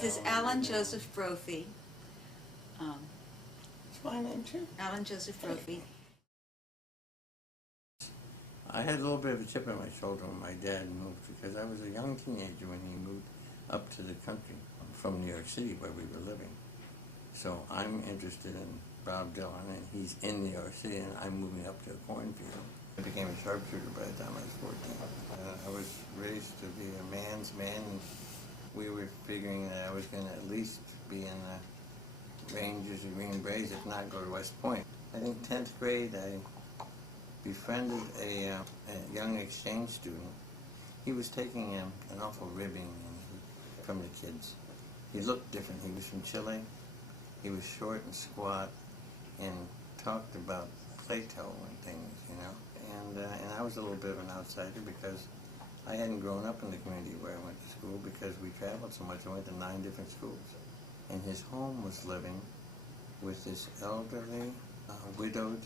This is Allan Joseph Brophy. What's my name too? Allan Joseph Brophy. I had a little bit of a chip on my shoulder when my dad moved because I was a young teenager when he moved up to the country from New York City where we were living. So I'm interested in Bob Dylan, and he's in New York City, and I'm moving up to a cornfield. I became a sharpshooter by the time I was 14. I was raised to be a man's man, and we were figuring that I was going to at least be in the Rangers or Green Berets, if not go to West Point. I think 10th grade, I befriended a young exchange student. He was taking an awful ribbing from the kids. He looked different. He was from Chile. He was short and squat and talked about Plato and things, you know. And I was a little bit of an outsider because I hadn't grown up in the community where I went to school because we traveled so much. I went to 9 different schools. And his home was living with this elderly, widowed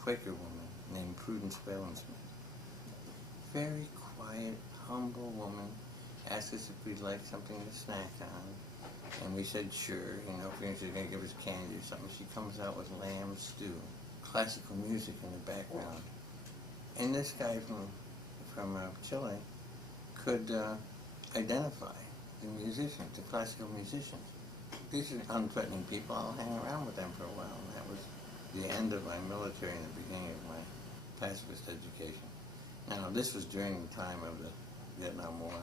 Quaker woman named Prudence Whalensmith. Very quiet, humble woman. Asked us if we'd like something to snack on. And we said, sure, you know, if she was going to give us candy or something. She comes out with lamb stew, classical music in the background. And this guy from Chile could identify the musicians, the classical musicians. These are unthreatening people. I'll hang around with them for a while. And that was the end of my military and the beginning of my pacifist education. Now, this was during the time of the Vietnam War.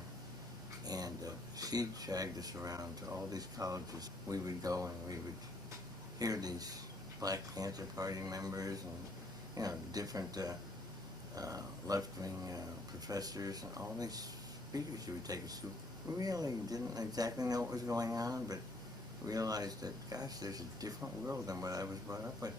And she dragged us around to all these colleges. We would go and we would hear these Black Panther Party members and, you know, different left-wing professors and all these speakers she would take us to. Really didn't exactly know what was going on, but realized that, gosh, there's a different world than what I was brought up with.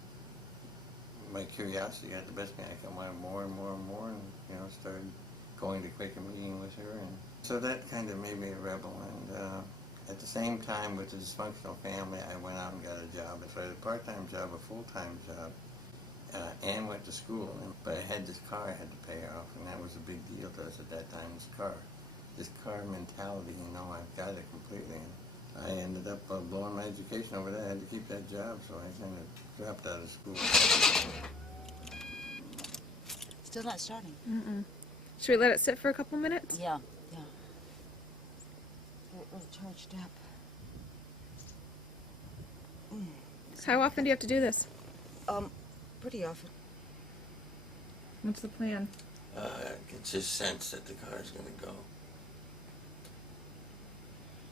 My curiosity got the best of me. I wanted more and more and more, and, you know, started going to Quaker meeting with her, and so that kind of made me a rebel. And at the same time, with the dysfunctional family, I went out and got a job. So I had a part-time job, a full-time job, and went to school. But I had this car I had to pay off, and that was a big deal to us at that time, this car mentality, you know, I've got it completely. And I ended up blowing my education over that. I had to keep that job, so I kind of dropped out of school. Still not starting. Mm-mm. Should we let it sit for a couple minutes? Yeah. We're charged up. How often do you have to do this? Pretty often. What's the plan? It's just sense that the car's going to go.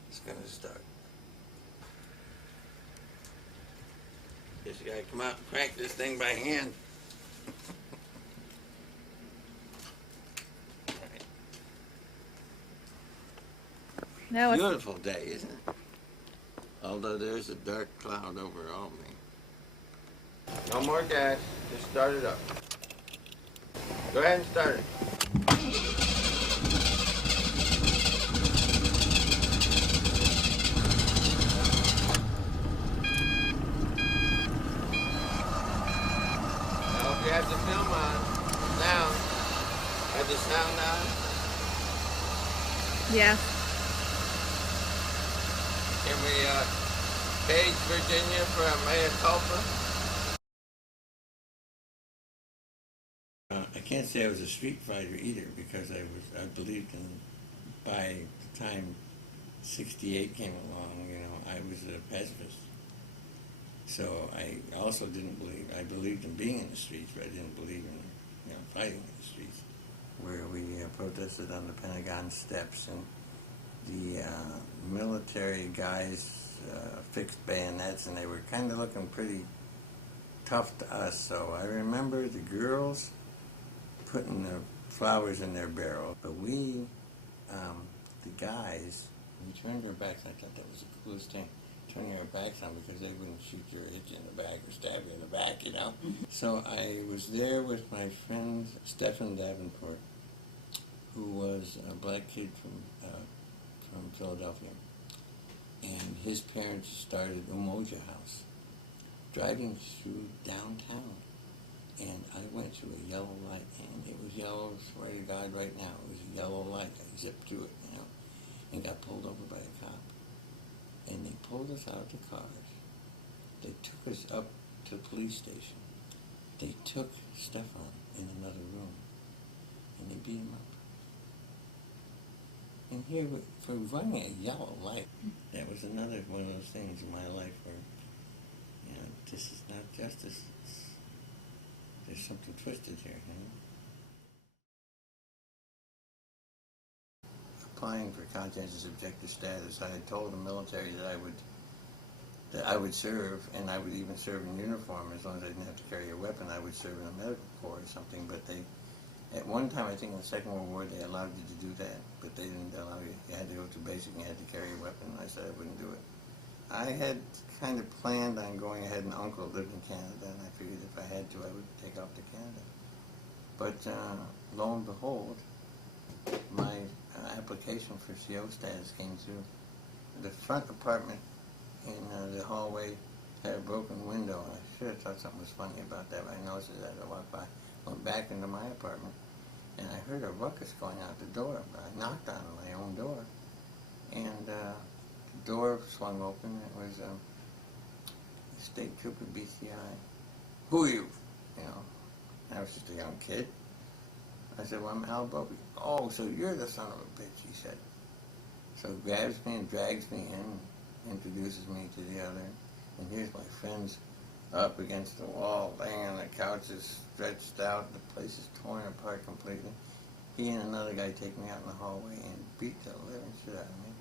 It's going to start. Guess you got to come out and crank this thing by hand. Now it's Beautiful day, isn't it? Although there's a dark cloud over all me. No more gas. Just start it up. Go ahead and start it. Now, if you have the film on, sound. Have the sound on? yeah. Can we page Virginia for a mea culpa? I can't say I was a street fighter either because I believed in, by the time 68 came along, you know, I was a pacifist. So I also didn't believe, I believed in being in the streets, but I didn't believe in, you know, fighting in the streets. Where we protested on the Pentagon steps, and the military guys fixed bayonets, and they were kind of looking pretty tough to us. So I remember the girls putting the flowers in their barrel, but we, the guys, we turned our backs. I thought that was the coolest thing, turning our backs on, because they wouldn't shoot you or hit you in the back or stab you in the back, you know. So I was there with my friend Stephen Davenport, who was a black kid from Philadelphia, and his parents started Umoja House, driving through downtown, and I went through a yellow light, and it was yellow, swear to God, right now, it was a yellow light. I zipped through it, you know, and got pulled over by a cop. And they pulled us out of the cars. They took us up to the police station. They took Stefan in another room, and they beat him up. And here, for running a yellow light, that was another one of those things in my life where, you know, this is not justice. There's something twisted here, you know. Applying for conscientious objector status, I had told the military that I would serve, and I would even serve in uniform as long as I didn't have to carry a weapon. I would serve in the medical corps or something. But they, at one time, I think in the Second World War, they allowed you to do that, but they didn't allow you. You had to go to basic, and you had to carry a weapon. And I said I wouldn't do it. I had kind of planned on going ahead. An uncle lived in Canada, and I figured if I had to, I would take off to Canada. But lo and behold, my application for CO status came through. The front apartment in the hallway had a broken window, and I should have thought something was funny about that, but I noticed it as I walked by. Went back into my apartment, and I heard a ruckus going out the door, but I knocked on my own door, and the door swung open. It was State Trooper BCI. Who are you? You know, I was just a young kid. I said, well, I'm Allan Brophy. Oh, so you're the son of a bitch, he said. So he grabs me and drags me in, introduces me to the other, and here's my friends up against the wall, laying on the couches, stretched out. The place is torn apart completely. He and another guy take me out in the hallway and beat the living shit out of me.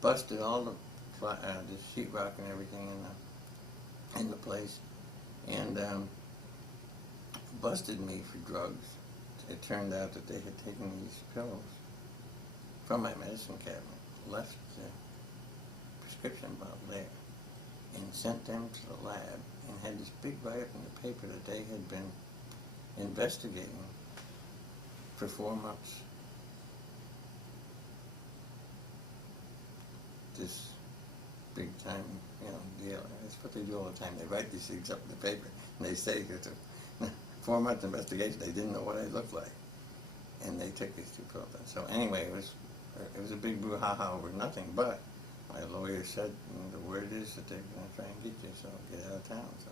Busted all the sheetrock and everything in the place, and busted me for drugs. It turned out that they had taken these pills from my medicine cabinet, left the prescription bottle there, and sent them to the lab, and had this big write-up in the paper that they had been investigating for 4 months. This big time, you know, deal. That's what they do all the time. They write these things up in the paper, and they say it's a 4 month investigation. They didn't know what I looked like, and they took these 2 pills. So anyway, it was a big brouhaha over nothing. But my lawyer said, you know, the word is that they're going to try and get you, so get out of town. So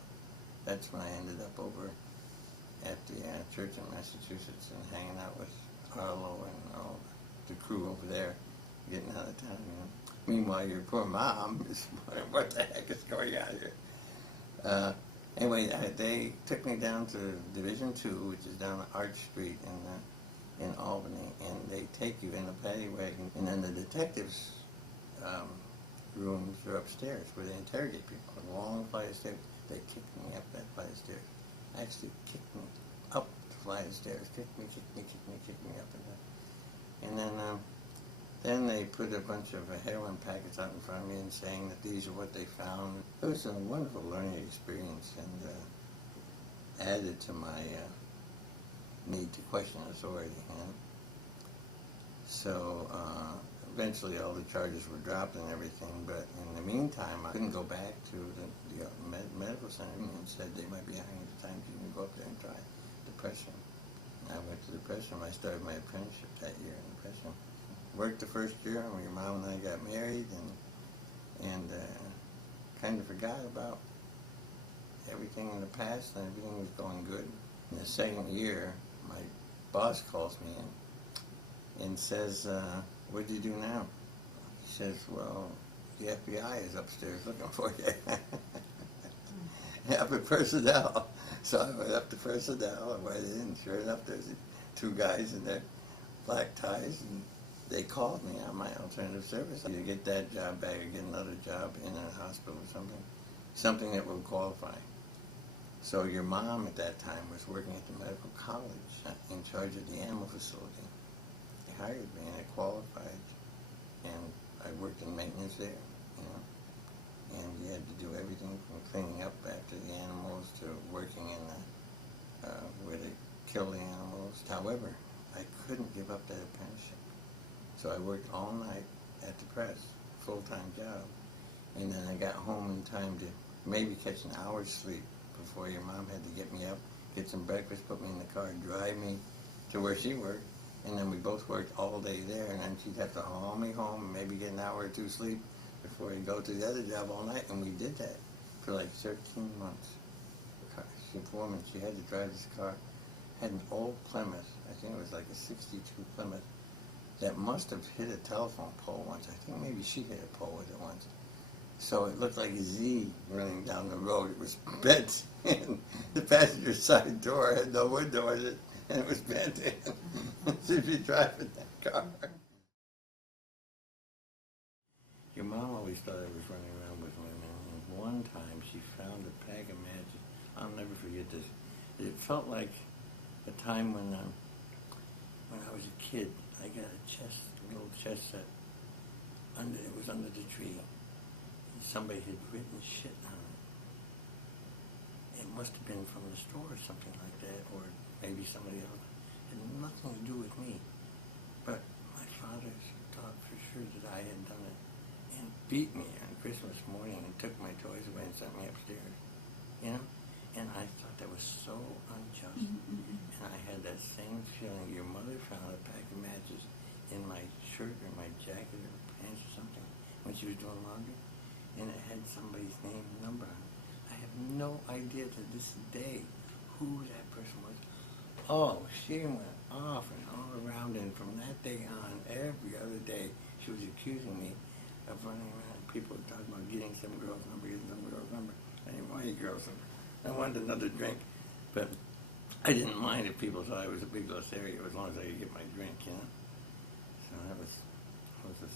that's when I ended up over at the church in Massachusetts and hanging out with Arlo and all the crew over there, getting out of town. You know. Meanwhile, your poor mom is wondering what the heck is going on here. Anyway, they took me down to Division 2, which is down on Arch Street in Albany, and they take you in a paddy wagon, and then the detectives' rooms are upstairs where they interrogate people. A long flight of stairs. They kicked me up that flight of stairs. Actually kicked me up the flight of stairs. Kicked me up and then they put a bunch of heroin packets out in front of me and saying that these are what they found. It was a wonderful learning experience and added to my need to question authority. You know? So eventually all the charges were dropped and everything, but in the meantime I couldn't go back to the medical center and said they might be having at the time, so you can go up there and try depression. I went to depression. I started my apprenticeship that year in depression. Worked the first year when your mom and I got married, and kind of forgot about everything in the past, and everything was going good. In the second year, my boss calls me in and says, what do you do now? He says, well, the FBI is upstairs looking for you. Up at personnel. So I went up to personnel, I went in, and sure enough, there's 2 guys in their black ties, and they called me on my alternative service. Either get that job back or get another job in a hospital or something that will qualify. So your mom at that time was working at the medical college in charge of the animal facility. They hired me and I qualified, and I worked in maintenance there, you know. And you had to do everything from cleaning up after the animals to working in where they kill the animals. However, I couldn't give up that apprenticeship. So I worked all night at the press, full-time job, and then I got home in time to maybe catch an hour's sleep before your mom had to get me up, get some breakfast, put me in the car, drive me to where she worked, and then we both worked all day there, and then she'd have to haul me home and maybe get an hour or 2 sleep before he'd go to the other job all night, and we did that for like 13 months. She foreman, she had to drive this car, had an old Plymouth, I think it was like a 62 Plymouth, that must have hit a telephone pole once. I think maybe she hit a pole with it once. So it looked like a Z running down the road. It was bent in. The passenger side door had no window in it, and it was bent in. So if you drive in that car. Your mom always thought I was running around with women, and one time she found a pack of matches. I'll never forget this. It felt like a time when I was a kid. I got a little chess set. It was under the tree. Somebody had written shit on it. It must have been from the store or something like that, or maybe somebody else. It had nothing to do with me. But my father thought for sure that I had done it and beat me on Christmas morning and took my toys away and sent me upstairs. You know? And I thought that was so unjust. And I had that same feeling. Your mother found a pack of matches in my shirt or my jacket or pants or something when she was doing laundry. And it had somebody's name and number on it. I have no idea to this day who that person was. Oh, she went off and all around, and from that day on, every other day, she was accusing me of running around. People were talking about getting some girl's number, I didn't want any girl's number. I wanted another drink, but I didn't mind if people thought I was a big Lothario as long as I could get my drink, you know. So that was a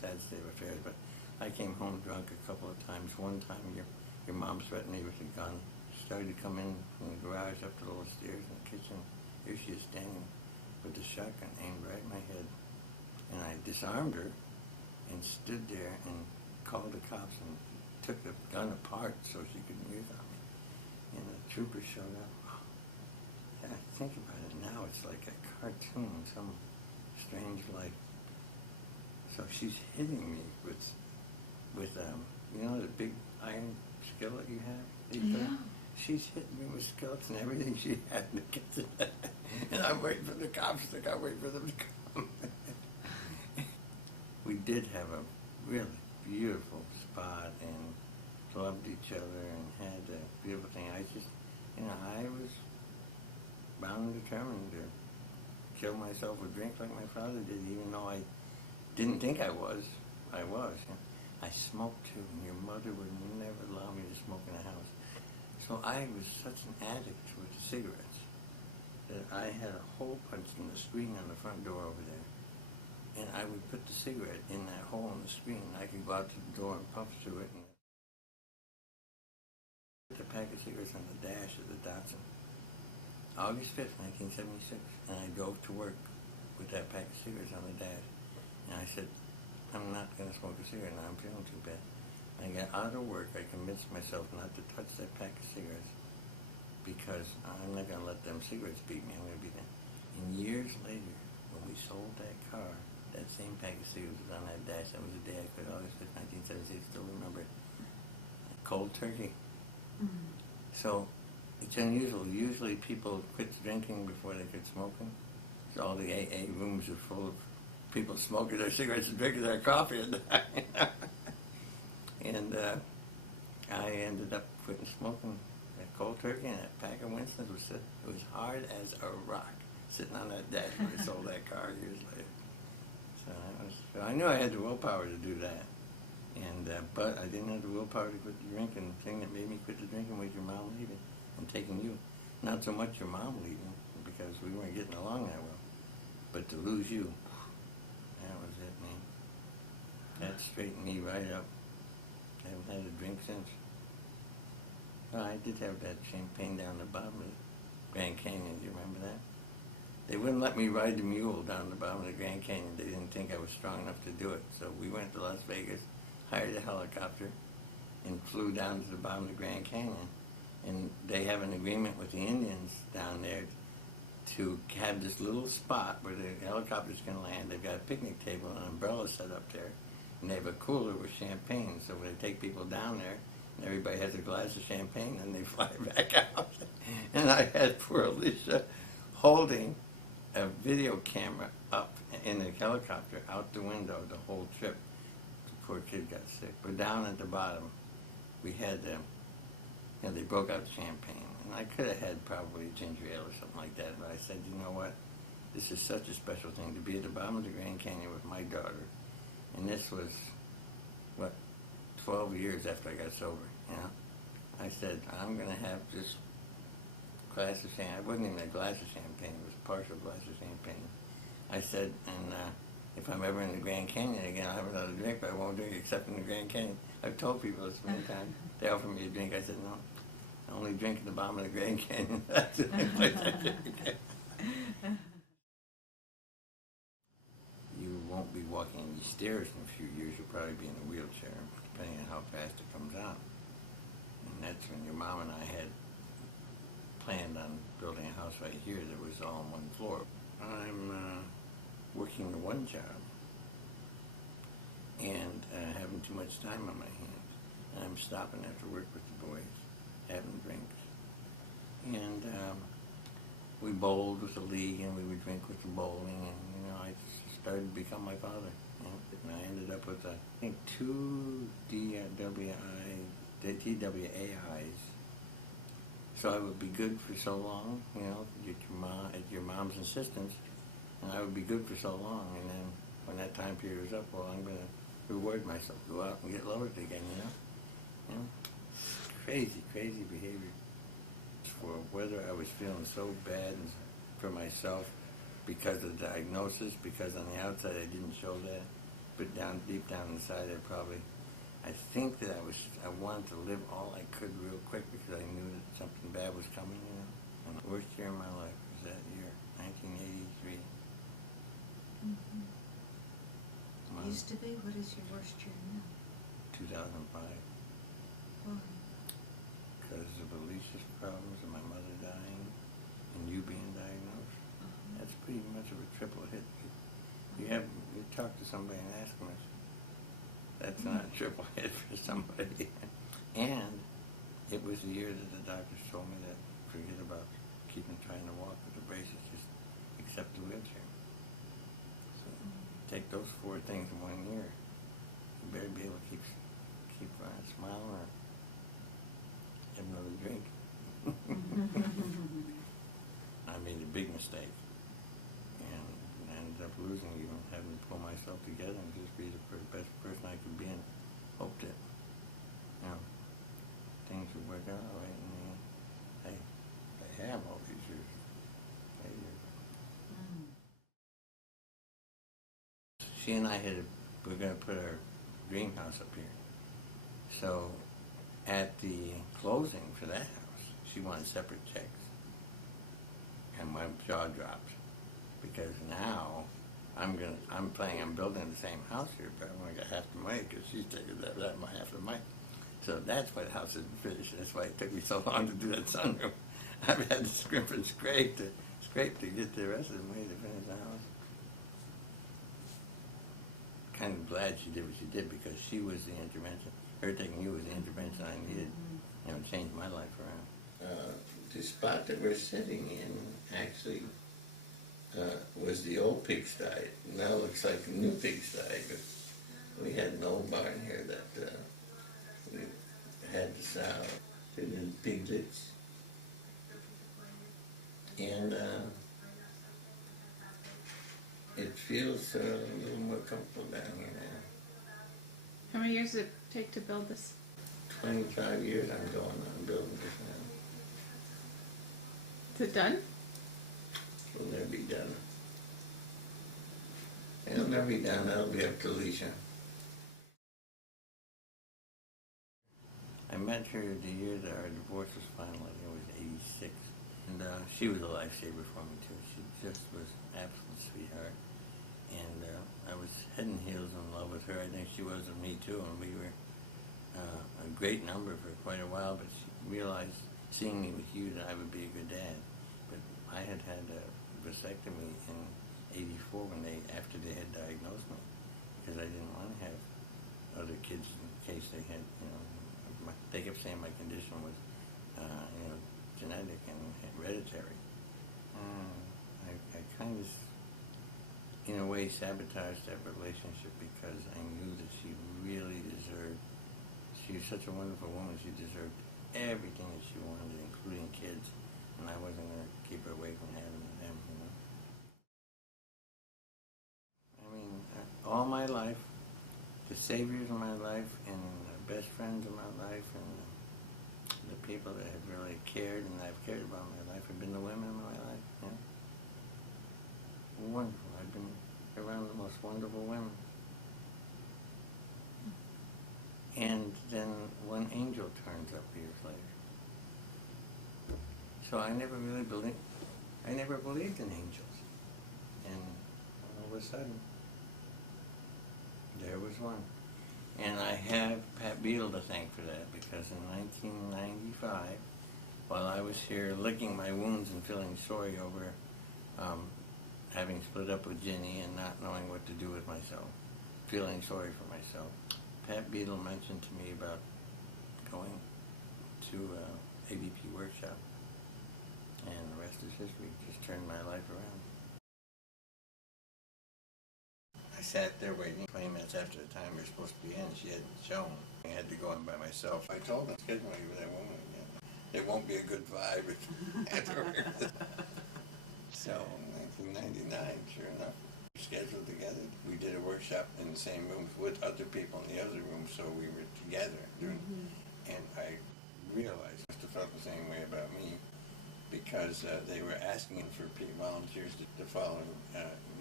sad state of affairs. But I came home drunk a couple of times. One time your mom threatened me with a gun. She started to come in from the garage up the little stairs in the kitchen. Here she is standing with the shotgun aimed right at my head. And I disarmed her and stood there and called the cops and took the gun apart so she couldn't use it on me. And the trooper showed up. And I think about it now, it's like a cartoon, some strange life. So she's hitting me with you know, the big iron skillet you have? Yeah. She's hitting me with skillets and everything she had to get to that. And I'm waiting for the cops. Like, I'm waiting for them to come. We did have a really beautiful spot and loved each other and had a beautiful thing. I just, you know, I was bound and determined to kill myself with drink like my father did, even though I didn't think I was. I was. You know. I smoked too, and your mother would never allow me to smoke in the house. So I was such an addict with the cigarettes that I had a hole punched in the screen on the front door over there. And I would put the cigarette in that hole in the screen. I could go out to the door and puff through it and put the pack of cigarettes on the dash of the Datsun. August 5th, 1976. And I drove to work with that pack of cigarettes on the dash. And I said, I'm not going to smoke a cigarette now. I'm feeling too bad. I got out of work. I convinced myself not to touch that pack of cigarettes because I'm not going to let them cigarettes beat me. I'm going to beat them. And years later, when we sold that car, that same pack of cigarettes was on that dash. That was the day I quit, August 5th, 1976. Still remember it. Cold turkey. Mm-hmm. So it's unusual. Usually people quit drinking before they quit smoking. So all the AA rooms are full of people smoking their cigarettes and drinking their coffee. And I ended up quitting smoking that cold turkey, and that pack of Winston's it was hard as a rock sitting on that dash when I sold that car years later. So I knew I had the willpower to do that, and but I didn't have the willpower to quit the drinking. The thing that made me quit the drinking was your mom leaving and taking you. Not so much your mom leaving, because we weren't getting along that well, but to lose you. That was it, man. That straightened me right up. I haven't had a drink since. Well, I did have that champagne down the bottom of the Grand Canyon. Do you remember that? They wouldn't let me ride the mule down the bottom of the Grand Canyon. They didn't think I was strong enough to do it. So we went to Las Vegas, hired a helicopter, and flew down to the bottom of the Grand Canyon. And they have an agreement with the Indians down there to have this little spot where the helicopter's going to land. They've got a picnic table and an umbrella set up there. And they have a cooler with champagne. So when they take people down there, and everybody has a glass of champagne, and they fly back out. And I had poor Alicia holding a video camera up in the helicopter out the window the whole trip, poor kid got sick. But down at the bottom, we had they broke out champagne. And I could have had probably ginger ale or something like that, but I said, you know what? This is such a special thing to be at the bottom of the Grand Canyon with my daughter. And this was, 12 years after I got sober, you know? I said, I'm going to have this glass of champagne. It wasn't even a glass of champagne. It was a partial glass of champagne. I said, and if I'm ever in the Grand Canyon again, I'll have another drink, but I won't drink except in the Grand Canyon. I've told people this many times. They offer me a drink. I said, no, I only drink at the bottom of the Grand Canyon. That's it. You won't be walking these stairs in a few years. You'll probably be in a wheelchair, depending on how fast it comes out. And that's when your mom and I had planned on building a house right here that was all on one floor. I'm working the one job and having too much time on my hands. And I'm stopping after work with the boys, having drinks. And we bowled with the league, and we would drink with the bowling, and I started to become my father. And I ended up with I think 2 TWAIs. So I would be good for so long, at your mom's insistence, and I would be good for so long. And then when that time period was up, well, I'm going to reward myself, go out and get lowered again, Crazy, crazy behavior. For whether I was feeling so bad for myself because of the diagnosis, because on the outside I didn't show that, but deep down inside I think that I wanted to live all I could real quick because I knew that something bad was coming, And the worst year of my life was that year, 1983. Mm-hmm. Used to be? What is your worst year now? 2005. Why? Because of Alicia's problems and my mother dying and you being diagnosed. Uh-huh. That's pretty much of a triple hit. You talk to somebody and ask them, that's not a triple hit for somebody. And it was the year that the doctors told me that forget about trying to walk with the braces, just accept the wheelchair. So take those 4 things in 1 year. You better be able to keep smiling or have another drink. I made a big mistake. And I ended up losing, even having to pull myself together and just be the best person I could be, and hope that things would work out all right. And I have all these years. She and I we're going to put our dream house up here. So at the closing for that house, she wanted separate checks. And my jaw dropped, because now I'm planning on building the same house here, but I only got half the money because she's taking that half the money. So that's why the house isn't finished. That's why it took me so long to do that sunroom. I've had to scrimp and scrape to get the rest of the money to finish the house. Kind of glad she did what she did, because she was the intervention. Her taking you was the intervention I needed, changed my life around. The spot that we're sitting in actually was the old pigsty. Now it looks like a new pigsty, but we had an old barn here that we had to sow to the piglets. And it feels a little more comfortable down here now. How many years did it take to build this? 25 years I'm going on building this now. Is it done? It'll never be done. It'll never be done. That'll be up to Alicia. I met her the year that our divorce was final. I think it was 86. And she was a lifesaver for me, too. She just was an absolute sweetheart. And I was head and heels in love with her. I think she was with me, too. And we were a great number for quite a while. But she realized, seeing me with you, that I would be a good dad. But I had a vasectomy in 84 after they had diagnosed me, because I didn't want to have other kids in case they had, they kept saying my condition was, genetic and hereditary. I kind of, in a way, sabotaged that relationship because I knew that she really deserved. She was such a wonderful woman. She deserved everything that she wanted, including kids, and I wasn't going to keep her away from having them. You know. I mean, all my life, the saviors of my life, and the best friends of my life, and the people that have really cared and I've cared about in my life have been the women in my life. Yeah. Wonderful. I've been around the most wonderful women. And then one angel turns up years later. So I never believed in angels. And all of a sudden, there was one. And I have Pat Beadle to thank for that, because in 1995, while I was here licking my wounds and feeling sorry over having split up with Ginny and not knowing what to do with myself, feeling sorry for myself, Pat Beadle mentioned to me about going to ADP workshop, and the rest is history. Just turned my life around. I sat there waiting 20 minutes after the time we were supposed to be in. She hadn't shown. I had to go in by myself. I told them, schedule me with that woman again. It won't be a good vibe afterwards. So, in 1999, sure enough, we scheduled together. We did a workshop in the same room with other people in the other room, so we were together. And I realized they must have felt the same way about me, because they were asking for volunteers the following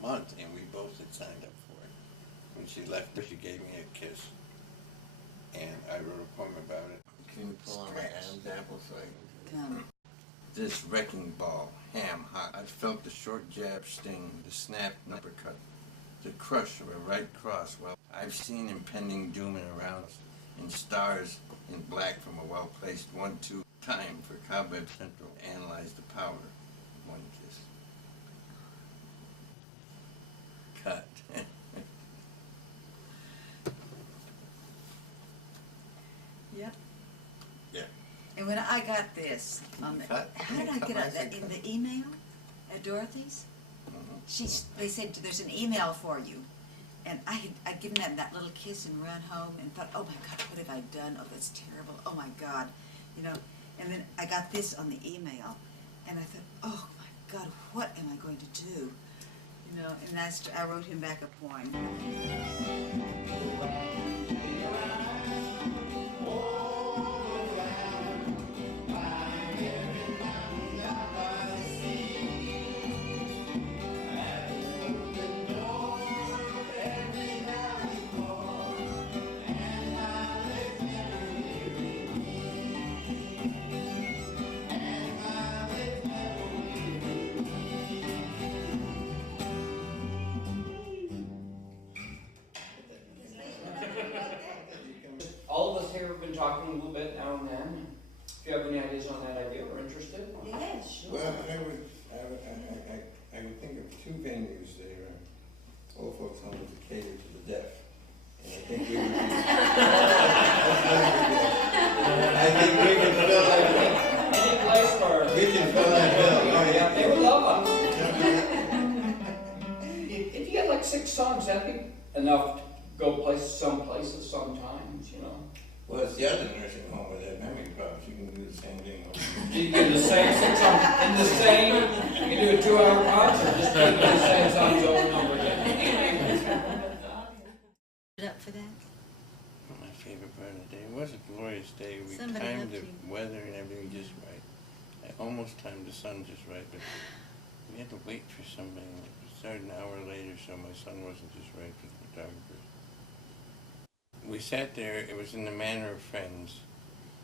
month, and we both had signed up for it. When she left, she gave me a kiss, and I wrote a poem about it. Can you pull on my Adam's apple so I can... This wrecking ball, ham hot, I felt the short jab sting, the snapped uppercut, the crush of a right cross. Well, I've seen impending doom around us, in stars in black from a well-placed 1-2 time for Cobweb Central. Analyze the power. One kiss. Cut. Yep. Yeah. And when I got this, how did I get that in the email at Dorothy's? They said there's an email for you, and I'd given that little kiss and run home and thought, oh my God, what have I done? Oh, that's terrible. Oh my God, you know. And then I got this on the email, and I thought, oh my God, what am I going to do? You know, and I wrote him back a poem. All of us here have been talking a little bit now and then. If you have any ideas on that idea or interested? Yes, sure. Well, I would think of two venues there. Old folks home to cater to the deaf. And I think we would I think we can fill that. Any place for... We can fill that bill. Yeah, they would love us. If you had like 6 songs, that'd be enough to go some places sometimes, you know. Well, it's the other nursing home with that memory problems. You can do the same thing. You can do the same 6 songs in the same, you can do a 2-hour concert, just keep the same songs over and over again. Up for that? My favorite part of the day. It was a glorious day. We Somebody timed the helped you. weather and everything just right. I almost timed the sun just right, but we had to wait for somebody. It started an hour later, so my son wasn't just right for the photographers. We sat there. It was in the manner of friends,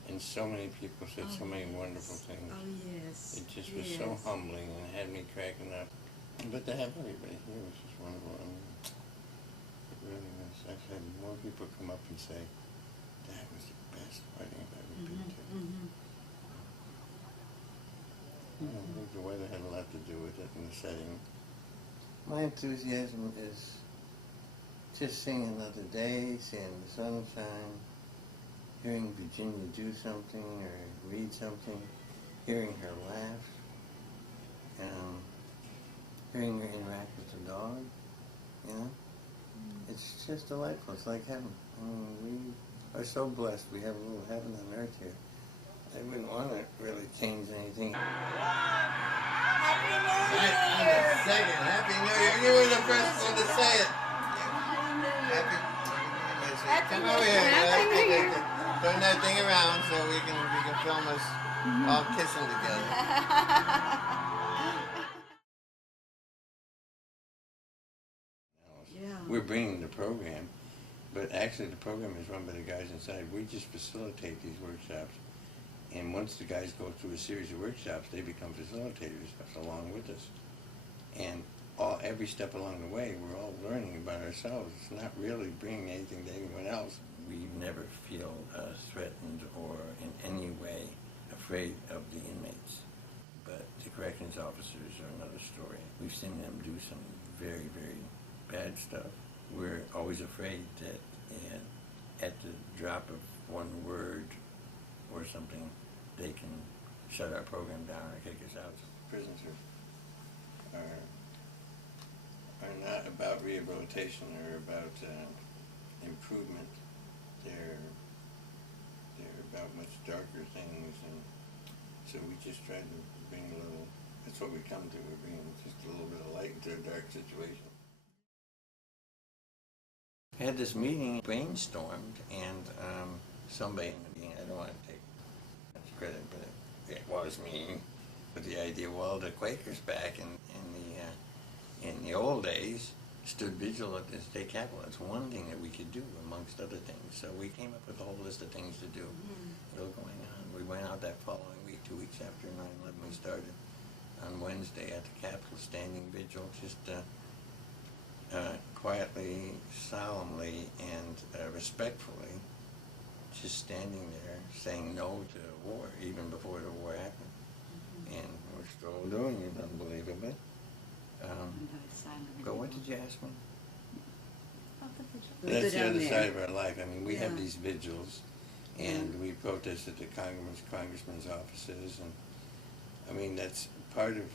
and so many people said so many wonderful things. Oh, yes. It just was so humbling and had me cracking up. But to have everybody here was just wonderful. I mean, it really was. I've had more people come up and say, that was the best wedding I've ever been to. I think the weather had a lot to do with it and the setting. My enthusiasm is just seeing another day, seeing the sunshine, hearing Virginia do something or read something, hearing her laugh, hearing her interact with the dog, you know? It's just delightful. It's like heaven. I mean, we are so blessed. We have a little heaven on earth here. I wouldn't want to really change anything. Happy New Year! Second, Happy New Year. You were the first one to say it. Happy New Year. Come over here. Happy New Year. Turn that thing around so we can film us all kissing together. Yeah. We're bringing the program, but actually the program is run by the guys inside. We just facilitate these workshops, and once the guys go through a series of workshops, they become facilitators along with us. And every step along the way, we're all learning about ourselves. It's not really bringing anything to anyone else. We never feel threatened or in any way afraid of the inmates. But the corrections officers are another story. We've seen them do some very, very bad stuff. We're always afraid that at the drop of one word or something, they can shut our program down or kick us out. Prisons are not about rehabilitation or about improvement. They're about much darker things, and so we just try to bring a little. That's what we come to. We're bringing just a little bit of light into a dark situation. I had this meeting, brainstormed, and somebody in the meeting, I don't want to take much credit, but it was me. But the idea, well, the Quakers back in the old days stood vigil at the state capitol. That's one thing that we could do amongst other things. So we came up with a whole list of things to do. Still going on. We went out that following week, 2 weeks after 9/11. We started on Wednesday at the Capitol, standing vigil, just quietly, solemnly, and respectfully, just standing there saying no to war, even before the war happened. And we're still doing it, unbelievably. But what did you ask me? That's the other side of our life. I mean, we have these vigils, and we protest at the congressmen's offices, and I mean, that's part of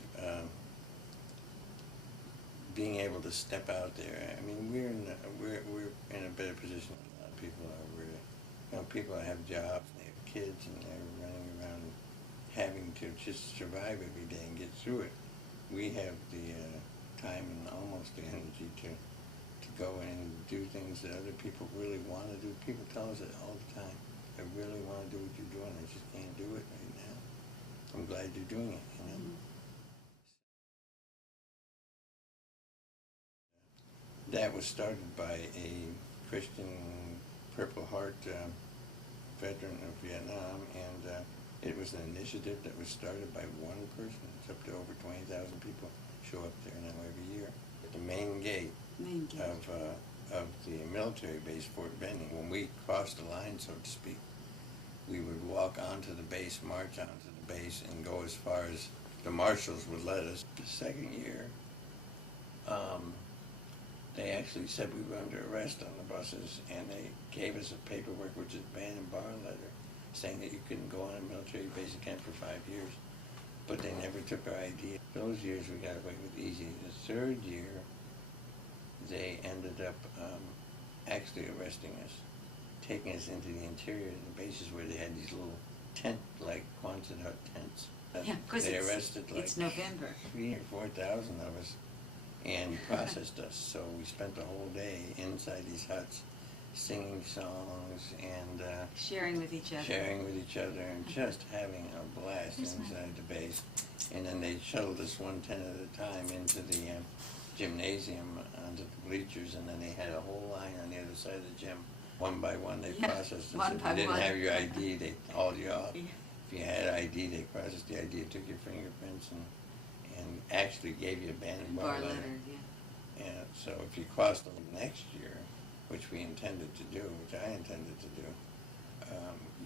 being able to step out there. I mean, we're in a better position than a lot of people are. People that have jobs, and they have kids, and they're running around having to just survive every day and get through it. We have the time and almost the energy to go in and do things that other people really want to do. People tell us it all the time. I really want to do what you're doing. I just can't do it right now. I'm glad you're doing it, you know? That was started by a Christian Purple Heart veteran of Vietnam, and it was an initiative that was started by one person. It's up to over 20,000 people show up there now every year. At the main gate of the military base, Fort Benning, when we crossed the line, so to speak, we would walk onto the base, march onto the base, and go as far as the marshals would let us. The second year, they actually said we were under arrest on the buses, and they gave us a paperwork, which is ban and bar letter, saying that you couldn't go on a military base again for 5 years. But they never took our ID. Those years we got away with easy. The third year, they ended up actually arresting us, taking us into the interior of the bases where they had these little tent-like Quonset hut tents. Yeah, because they arrested it's November. 3,000 or 4,000 of us and processed us. So we spent the whole day inside these huts singing songs and sharing with each other and just having a blast inside the base. And then they shuttled us one tent at a time into the gymnasium, onto the bleachers, and then they had a whole line on the other side of the gym. One by one they processed us. If you didn't have your ID, they hauled you off. If you had ID, they processed the ID, took your fingerprints, and actually gave you a ban and bar letter. And so if you crossed them next year, which we intended to do, which I intended to do,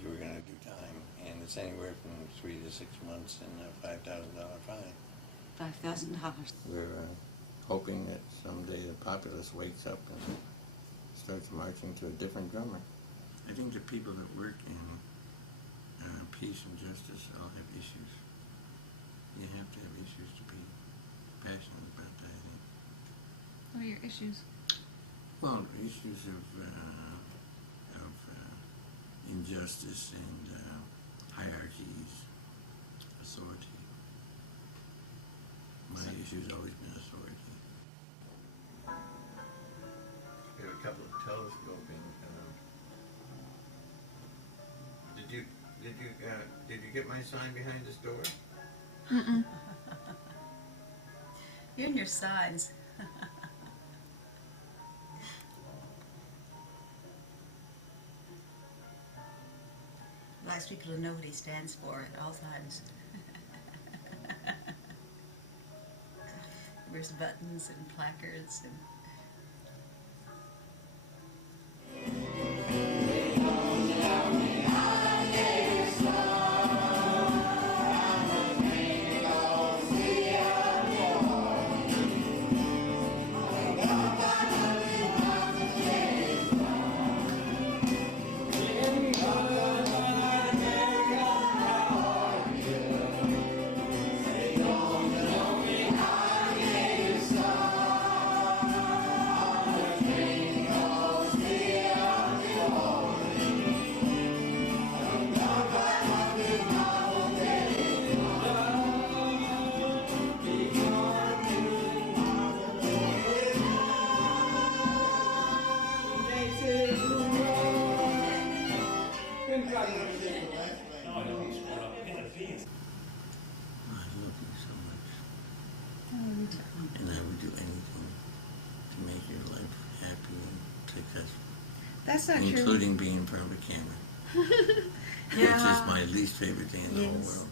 you were going to do time. And it's anywhere from 3 to 6 months and a $5,000 fine. $5,000. We're hoping that someday the populace wakes up and starts marching to a different drummer. I think the people that work in peace and justice all have issues. You have to have issues to be passionate about that, I think. What are your issues? Well, issues of injustice and hierarchies, authority. My issue's always been authority. We have a couple of telescoping. Did you get my sign behind this door? Mm-mm. You and your signs. Likes people to know what he stands for at all times. Wears buttons and placards and. I love you so much. And I would do anything to make your life happy and successful. That's not true. Including being in front of a camera. Which is my least favorite thing in the whole world.